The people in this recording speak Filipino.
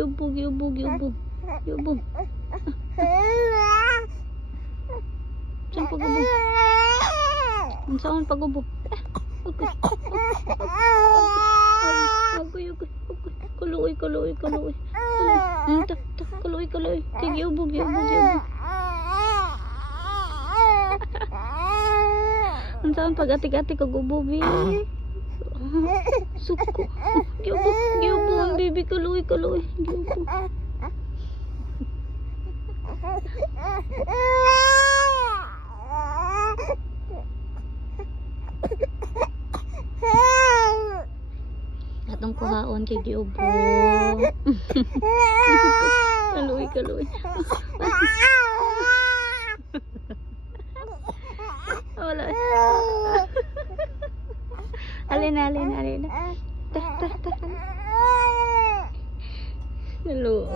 Giubog, giubog, giubog. Giubog. Saan pag-ubog? Saan pag-ubog? Okay. Okay. Kuluoy. Kuluoy. Giubog. Saan pag-atik-atik kag-ubog eh? Suko. Giubog. Baby, kuluoy. Giubog. Atong kuhaon kay giubog. Kaloy. Wala. Alin. Ta. Hello.